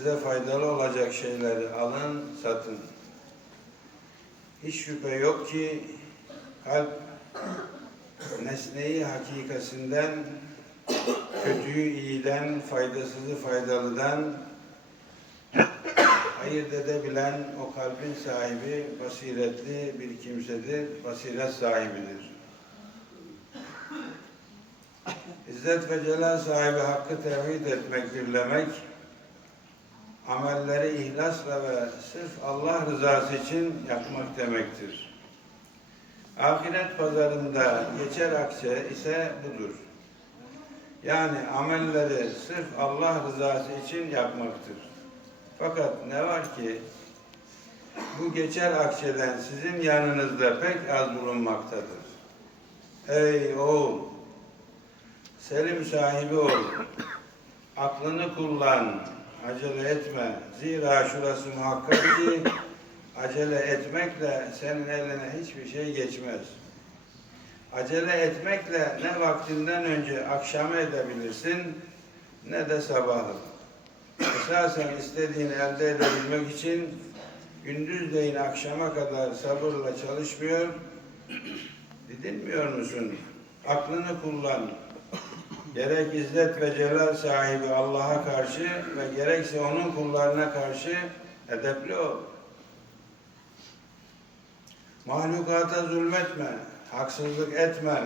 size faydalı olacak şeyleri alın, satın. Hiç şüphe yok ki kalp nesneyi hakikasinden, kötüyü iyiden, faydasızı faydalıdan ayırt edebilen o kalbin sahibi basiretli bir kimsedir, basiret sahibidir. İzzet ve celal sahibi hakkı tevhid etmek, birlemek, amelleri ihlasla ve sırf Allah rızası için yapmak demektir. Ahiret pazarında geçer akçe ise budur. Yani amelleri sırf Allah rızası için yapmaktır. Fakat ne var ki bu geçer akçeden sizin yanınızda pek az bulunmaktadır. Ey oğul! Selim sahibi ol. Aklını kullan. Acele etme. Zira şurası muhakkak ki acele etmekle senin eline hiçbir şey geçmez. Acele etmekle ne vaktinden önce akşamı edebilirsin ne de sabahı. Esasen istediğini elde edebilmek için gündüzleyin akşama kadar sabırla çalışmıyor, didinmiyor musun? Aklını kullan. Gerek izzet ve celal sahibi Allah'a karşı ve gerekse onun kullarına karşı edepli ol. Mahlukata zulmetme, haksızlık etme.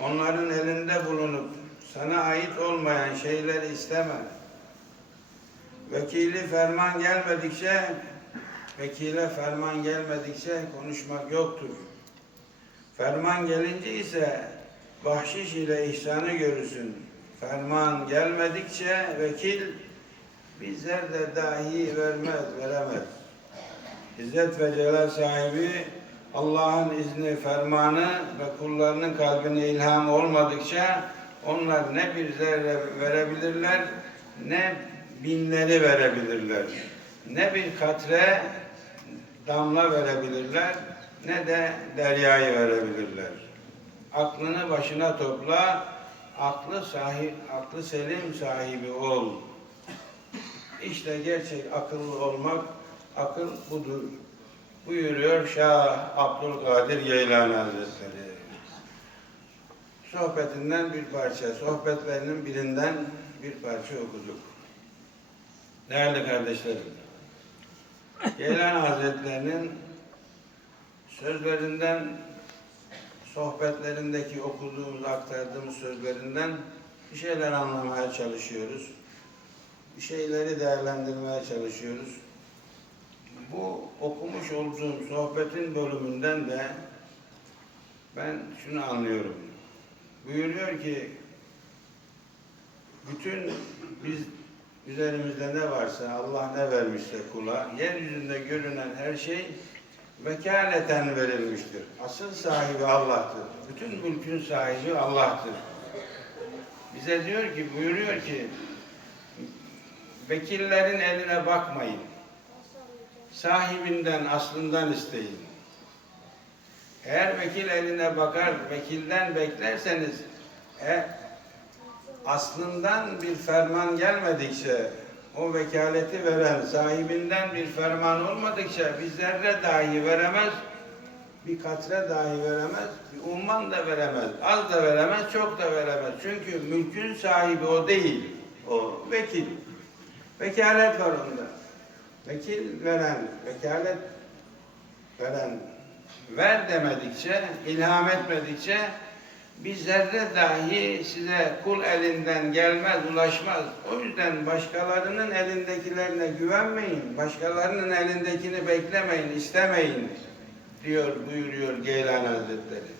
Onların elinde bulunup sana ait olmayan şeyleri isteme. Vekili ferman gelmedikçe, vekile ferman gelmedikçe konuşmak yoktur. Ferman gelince ise bahşiş ile ihsanı görürsün. Ferman gelmedikçe vekil bir zerre dahi vermez, veremez. İzzet ve celal sahibi Allah'ın izni, fermanı ve kullarının kalbine ilham olmadıkça onlar ne bir zerre verebilirler, ne binleri verebilirler. Ne bir katre damla verebilirler, ne de deryayı verebilirler. Aklını başına topla, aklı sahip, aklı selim sahibi ol. İşte gerçek akıllı olmak, akıl budur. Buyuruyor Şah Abdülkadir Geylani Hazretleri. Sohbetinden bir parça, sohbetlerinin birinden bir parça okuduk. Değerli kardeşlerim, Geylani Hazretlerinin sözlerinden, sohbetlerindeki okuduğumuz, aktardığımız sözlerinden bir şeyler anlamaya çalışıyoruz. Bir şeyleri değerlendirmeye çalışıyoruz. Bu okumuş olduğum sohbetin bölümünden de ben şunu anlıyorum. Buyuruyor ki bütün biz üzerimizde ne varsa Allah ne vermişse kula yeryüzünde görünen her şey vekaleten verilmiştir. Asıl sahibi Allah'tır. Bütün mülkün sahibi Allah'tır. Bize diyor ki, buyuruyor ki vekillerin eline bakmayın. Sahibinden, aslından isteyin. Eğer vekil eline bakar, vekilden beklerseniz e, aslından bir ferman gelmedikçe, o vekaleti veren sahibinden bir ferman olmadıkça bir zerre dahi veremez, bir katre dahi veremez, bir umman da veremez, az da veremez, çok da veremez. Çünkü mülkün sahibi o değil, o vekil. Vekalet var onda. Vekil veren, vekalet veren, ver demedikçe, ilham etmedikçe bir zerre dahi size kul elinden gelmez, ulaşmaz. O yüzden başkalarının elindekilerine güvenmeyin. Başkalarının elindekini beklemeyin, istemeyin diyor, buyuruyor Geylani Hazretleri.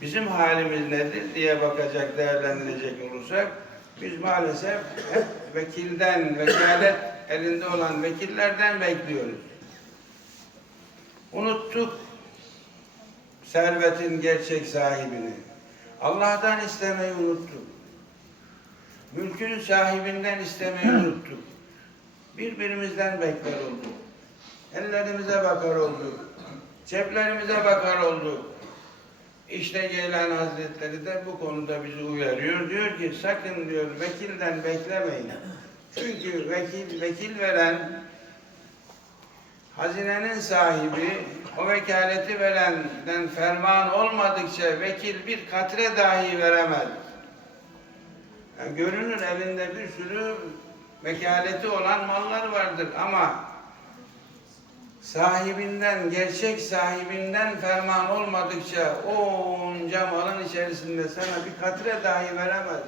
Bizim halimiz nedir diye bakacak, değerlendirecek olursak biz maalesef hep vekilden, vekalet elinde olan vekillerden bekliyoruz. Unuttuk servetin gerçek sahibini. Allah'tan istemeyi unuttuk. Mülkün sahibinden istemeyi unuttuk. Birbirimizden bekler olduk. Ellerimize bakar olduk. Ceplerimize bakar olduk. İşte Geylan Hazretleri de bu konuda bizi uyarıyor. Diyor ki sakın diyor vekilden beklemeyin. Çünkü vekil, vekil veren hazinenin sahibi o vekaleti verenden ferman olmadıkça vekil bir katre dahi veremez. Yani görünür elinde bir sürü vekaleti olan mallar vardır ama sahibinden, gerçek sahibinden ferman olmadıkça o onca malın içerisinde sana bir katre dahi veremez.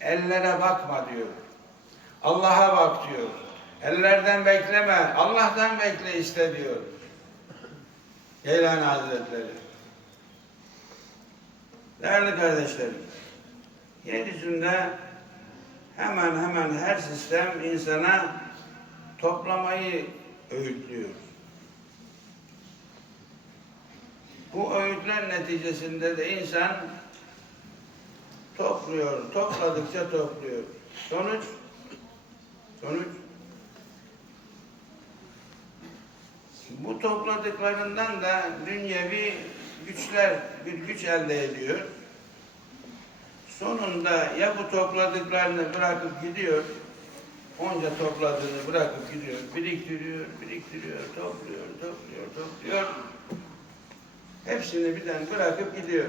Ellere bakma diyor. Allah'a bak diyor. Ellerden bekleme, Allah'tan bekle iste diyor. Geylani Hazretleri. Değerli kardeşlerim, yeryüzünde hemen hemen her sistem insana toplamayı öğütlüyor. Bu öğütler neticesinde de insan topluyor, topladıkça topluyor. Sonuç, sonuç, bu topladıklarından da dünyevi güçler, bir güç elde ediyor. Sonunda ya bu topladıklarını bırakıp gidiyor, onca topladığını bırakıp gidiyor, biriktiriyor, biriktiriyor, topluyor, topluyor, topluyor. Hepsini birden bırakıp gidiyor.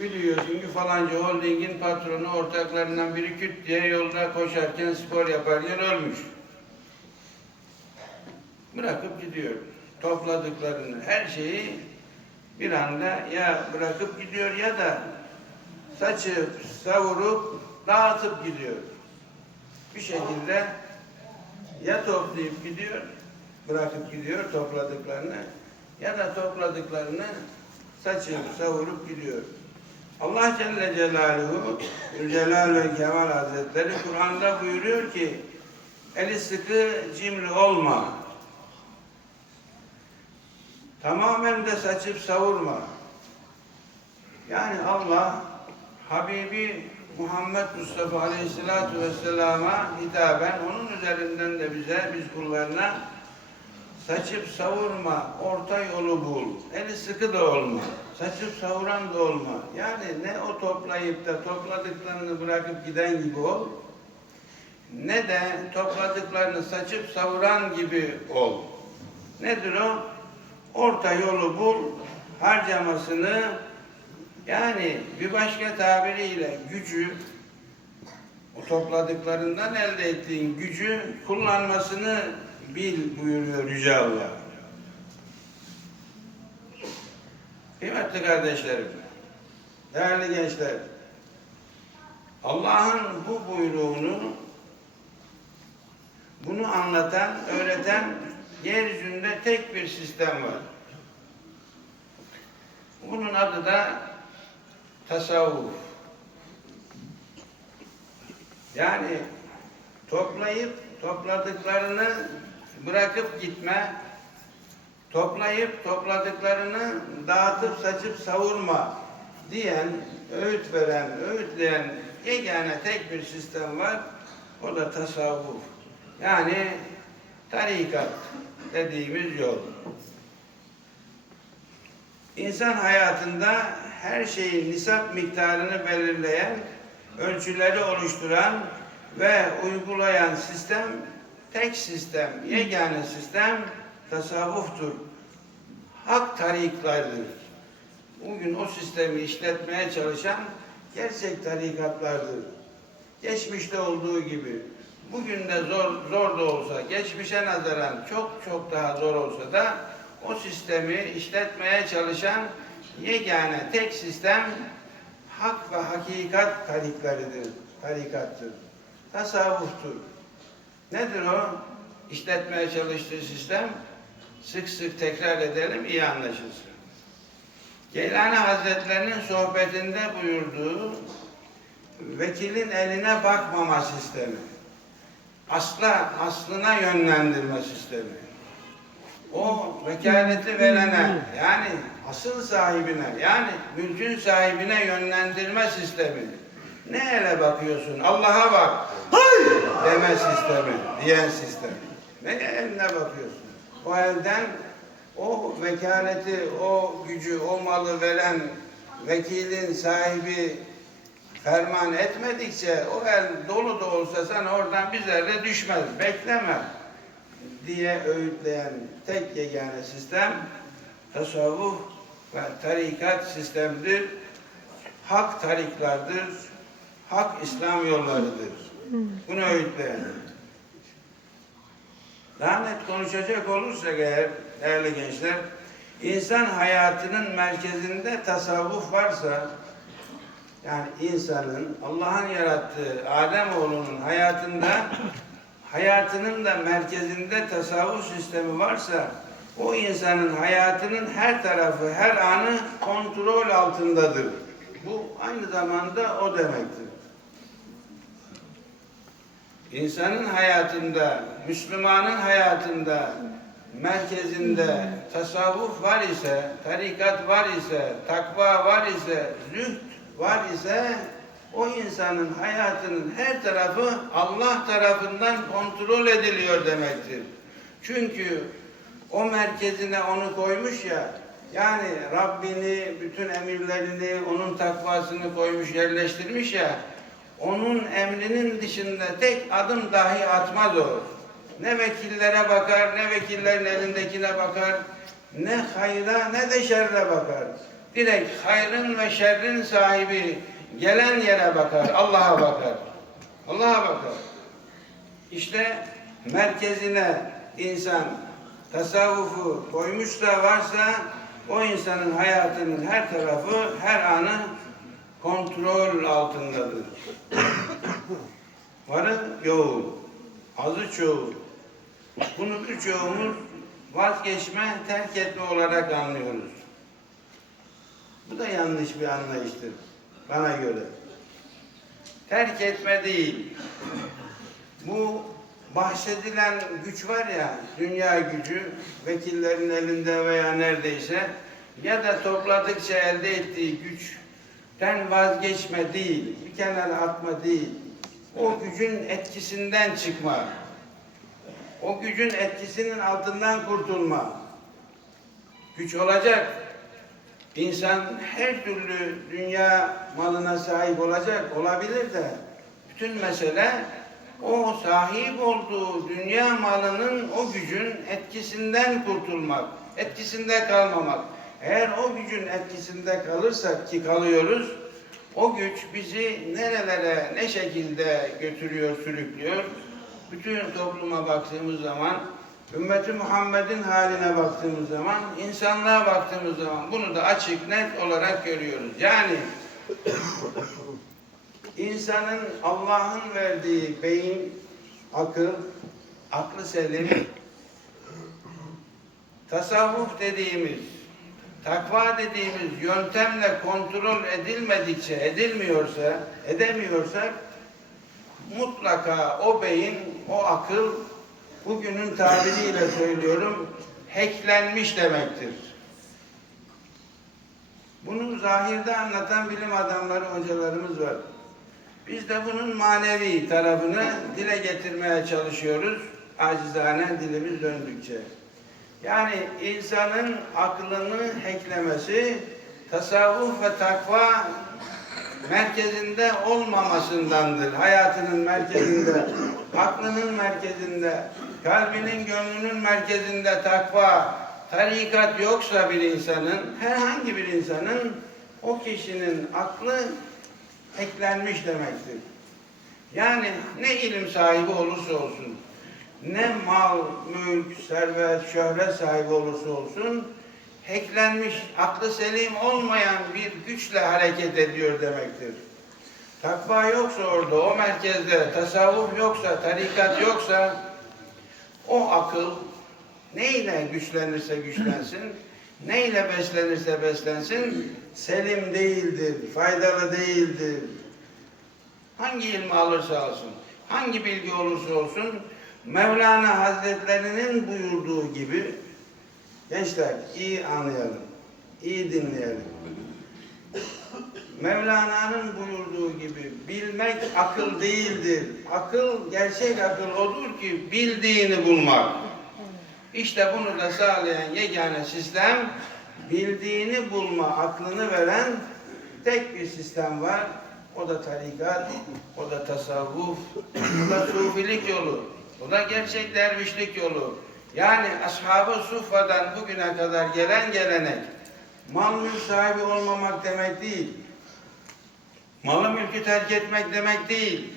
Biliyorsun ki falanca holdingin patronu ortaklarından biri küt diye yolda koşarken spor yaparken ölmüş. Bırakıp gidiyor. Topladıklarını, her şeyi bir anda ya bırakıp gidiyor ya da saçıp, savurup, dağıtıp gidiyor. Bir şekilde ya toplayıp gidiyor, bırakıp gidiyor topladıklarını ya da topladıklarını saçıp, savurup gidiyor. Allah Celle Celaluhu, Celalü Kemal Hazretleri Kur'an'da buyuruyor ki eli sıkı cimri olma. Tamamen de saçıp savurma. Yani Allah Habibi Muhammed Mustafa Aleyhisselatü Vesselam'a hitaben onun üzerinden de bize, biz kullarına saçıp savurma, orta yolu bul. Eli sıkı da olma, saçıp savuran da olma. Yani ne o toplayıp da topladıklarını bırakıp giden gibi ol, ne de topladıklarını saçıp savuran gibi ol. Nedir o? Orta yolu bul, harcamasını yani bir başka tabiriyle gücü o topladıklarından elde ettiğin gücü kullanmasını bil buyuruyor Yüce Allah. Kıymetli kardeşlerim, değerli gençler, Allah'ın bu buyruğunu bunu anlatan, öğreten yeryüzünde tek bir sistem var. Bunun adı da tasavvuf. Yani toplayıp topladıklarını bırakıp gitme, toplayıp topladıklarını dağıtıp saçıp savurma diyen, öğüt veren, öğütleyen yegane tek bir sistem var. O da tasavvuf. Yani tarikat dediğimiz yol. İnsan hayatında her şeyin nisap miktarını belirleyen, ölçüleri oluşturan ve uygulayan sistem tek sistem, yegane sistem tasavvuftur. Hak tariklardır. Bugün o sistemi işletmeye çalışan gerçek tarikatlardır. Geçmişte olduğu gibi bugün de zor, zor da olsa, geçmişe nazaran çok çok daha zor olsa da o sistemi işletmeye çalışan yegane tek sistem hak ve hakikat tariklarıdır, tarikattır. Tasavvuftur. Nedir o? İşletmeye çalıştığı sistem sık sık tekrar edelim iyi anlaşılsın. Geylani Hazretlerinin sohbetinde buyurduğu vekilin eline bakmama sistemi. Asla, aslına yönlendirme sistemi. O vekaleti verene yani asıl sahibine yani mülkün sahibine yönlendirme sistemi. Ne ele bakıyorsun? Allah'a bak. Deme sistemi, diyen sistem. Ne eline bakıyorsun? O elden o vekaleti, o gücü, o malı veren vekilin sahibi ferman etmedikçe o el dolu da olsa sana oradan bir zerre düşmez. Bekleme diye öğütleyen tek yegane sistem tasavvuf ve tarikat sistemidir. Hak tariklardır. Hak İslam yollarıdır. Bunu öğütleyen. Daha net konuşacak olursak eğer değerli gençler, insan hayatının merkezinde tasavvuf varsa, yani insanın Allah'ın yarattığı Adem oğlunun hayatında hayatının da merkezinde tasavvuf sistemi varsa o insanın hayatının her tarafı, her anı kontrol altındadır. Bu aynı zamanda o demektir. İnsanın hayatında, Müslümanın hayatında, merkezinde tasavvuf var ise, tarikat var ise, takva var ise, zühd var ise o insanın hayatının her tarafı Allah tarafından kontrol ediliyor demektir. Çünkü o merkezine onu koymuş ya, yani Rabbini, bütün emirlerini, onun takvasını koymuş, yerleştirmiş ya, onun emrinin dışında tek adım dahi atmaz o. Ne vekillere bakar, ne vekillerin elindekine bakar, ne hayra ne de şerre bakar. Direkt hayrın ve şerrin sahibi gelen yere bakar, Allah'a bakar. Allah'a bakar. İşte merkezine insan tasavvufu koymuş da varsa o insanın hayatının her tarafı, her anı kontrol altındadır. Varı yoğu, azı çoğu. Bunu birçoğumuz vazgeçme, terk etme olarak anlıyoruz. Bu da yanlış bir anlayıştır bana göre. Terk etme değil. Bu bahsedilen güç var ya, dünya gücü, vekillerin elinde veya neredeyse ya da topladıkça elde ettiği güçten vazgeçme değil, bir kenara atma değil. O gücün etkisinden çıkma. O gücün etkisinin altından kurtulma. Güç olacak. İnsan her türlü dünya malına sahip olacak, olabilir de bütün mesele o sahip olduğu dünya malının o gücün etkisinden kurtulmak, etkisinde kalmamak. Eğer o gücün etkisinde kalırsak ki kalıyoruz, o güç bizi nerelere, ne şekilde götürüyor, sürüklüyor? Bütün topluma baktığımız zaman, ümmeti Muhammed'in haline baktığımız zaman, insanlığa baktığımız zaman bunu da açık, net olarak görüyoruz. Yani insanın Allah'ın verdiği beyin, akıl, aklı selim, tasavvuf dediğimiz, takva dediğimiz yöntemle kontrol edilmedikçe, edilmiyorsa, edemiyorsak mutlaka o beyin, o akıl bugünün tabiriyle söylüyorum hacklenmiş demektir. Bunu zahirde anlatan bilim adamları, hocalarımız var. Biz de bunun manevi tarafını dile getirmeye çalışıyoruz. Acizane dilimiz döndükçe. Yani insanın aklını hacklemesi tasavvuf ve takva merkezinde olmamasındandır. Hayatının merkezinde, aklının merkezinde, kalbinin, gönlünün merkezinde takva, tarikat yoksa bir insanın, herhangi bir insanın o kişinin aklı eklenmiş demektir. Yani ne ilim sahibi olursa olsun, ne mal, mülk, servet, şöhret sahibi olursa olsun, hacklenmiş, aklı selim olmayan bir güçle hareket ediyor demektir. Takva yoksa orada, o merkezde, tasavvuf yoksa, tarikat yoksa, o akıl neyle güçlenirse güçlensin, neyle beslenirse beslensin, selim değildir, faydalı değildir. Hangi ilmi alırsa alsın, hangi bilgi olursa olsun, Mevlana Hazretlerinin buyurduğu gibi Gençler iyi anlayalım, iyi dinleyelim. Mevlana'nın buyurduğu gibi bilmek akıl değildir. Akıl, gerçek akıl odur ki bildiğini bulmak. İşte bunu da sağlayan yegane sistem bildiğini bulma aklını veren tek bir sistem var. O da tarikat, o da tasavvuf, o da sufilik yolu, o da gerçek dervişlik yolu. Yani ashab-ı suffadan bugüne kadar gelen gelenek, mal mülk sahibi olmamak demek değil. Malı mülkü terk etmek demek değil.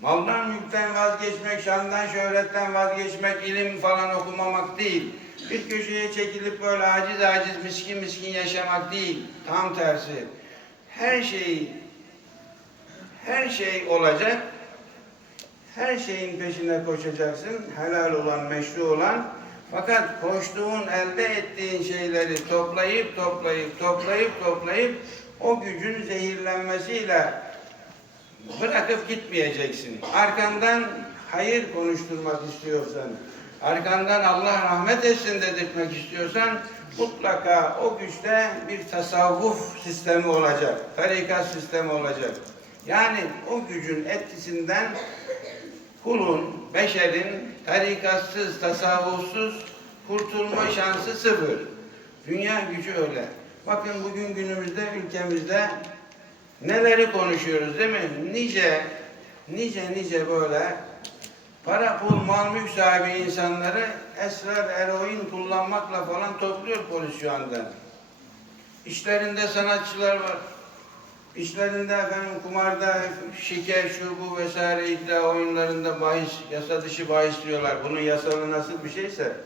Maldan mülkten vazgeçmek, şandan şöhretten vazgeçmek, ilim falan okumamak değil. Bir köşeye çekilip böyle aciz aciz miskin miskin yaşamak değil. Tam tersi. Her şey her şey olacak. Her şeyin peşine koşacaksın. Helal olan, meşru olan. Fakat koştuğun, elde ettiğin şeyleri toplayıp toplayıp toplayıp toplayıp o gücün zehirlenmesiyle bırakıp gitmeyeceksin. Arkandan hayır konuşturmak istiyorsan, arkandan Allah rahmet etsin dedirtmek istiyorsan mutlaka o güçte bir tasavvuf sistemi olacak, tarikat sistemi olacak. Yani o gücün etkisinden kulun, beşerin tarikatsız, tasavvufsuz kurtulma şansı sıfır. Dünya gücü öyle. Bakın bugün günümüzde ülkemizde neleri konuşuyoruz değil mi? Nice, nice nice böyle para pul mal mülk sahibi insanları esrar eroin kullanmakla falan topluyor polis şu anda. İşlerinde sanatçılar var. İşlerinde efendim kumarda, şike, şu bu vesaire iddia oyunlarında bahis, yasa dışı bahis diyorlar. Bunun yasalı nasıl bir şeyse